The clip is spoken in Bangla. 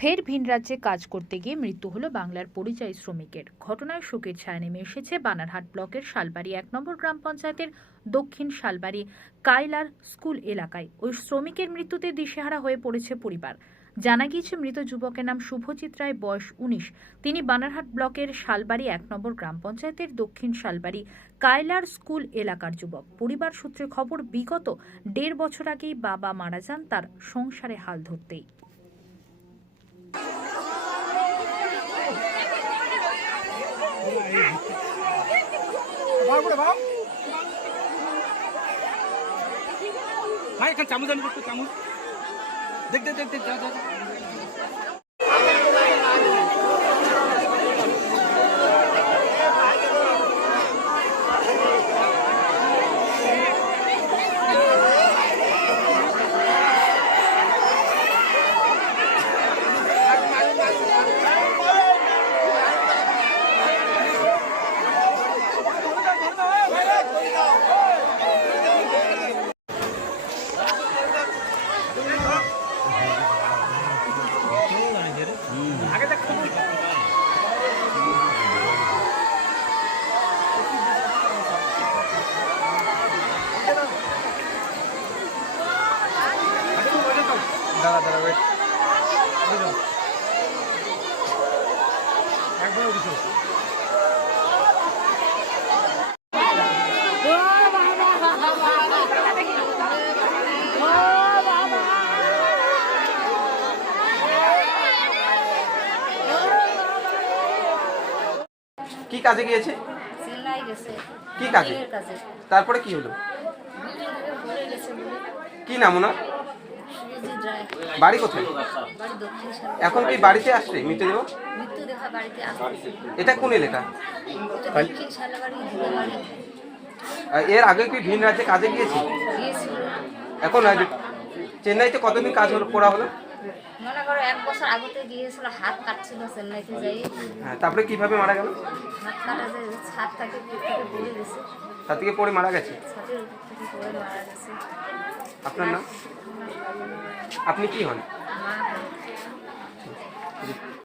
ফের ভিন রাজ্যে কাজ করতে গিয়ে মৃত্যু হলো বাংলার পরিযায়ী শ্রমিকের। ঘটনায় শোকের ছায়া নেমে এসেছে বানারহাট ব্লকের শালবাড়ি ১ নম্বর গ্রাম পঞ্চায়েতের দক্ষিণ শালবাড়ি কায়লার স্কুল এলাকায়। ওই শ্রমিকের মৃত্যুতে দিশেহারা হয়ে পড়েছে পরিবার। জানা গিয়েছে মৃত যুবকের নাম শুভজিৎ রায়, বয়স ১৯। তিনি বানারহাট ব্লকের শালবাড়ি ১ নম্বর গ্রাম পঞ্চায়েতের দক্ষিণ শালবাড়ি কায়লার স্কুল এলাকার যুবক। পরিবার সূত্রে খবর, বিগত ১.৫ বছর আগেই বাবা মারা যান তার সংসারে হাল ধরতেই। ভাই এখানে চামচ আনি একটু চামচ দেখ দেখ দেখ দেখ যা যা আগে দেখ দাঁড়া দাঁড়া ওয়েট একদম কিছু কি কাজে গিয়েছে? সেলাই গেছে। কি কাজে? বিল্ডিংয়ের কাজে। তারপরে কি হলো? বিল্ডিং থেকে পড়ে গেছে বলে। কি নাম ওনার? শুভজিৎ রায়। বাড়ি কোথায়? বাড়ি দক্ষিণ শালবাড়ি। এখন কি বাড়িতে আসছে মৃতদেহ? মৃত্যু দেখা বাড়িতে আসছে। এটা কোন এলাকা? এটা দক্ষিণ শালবাড়ি ধুলাবাড়ি এর আগে কি ভিন রাজ্যে কাজে গিয়েছে? গিয়েছিল। এখন চেন্নাইতে কতদিন কাজ করা হলো? মনে করো 1 বছর আগতে গিয়েছিল, হাত কাটছিল চেন্নাইতে যাই। হ্যাঁ, তারপরে কিভাবে মারা গেল? হাত কাটা যে ছাদ থেকে পড়ে গেছে। তার থেকে পরে মারা গেছে। ছাদের উপর থেকে পড়ে মারা গেছে। আপনার নাম? আপনি কি হন? মা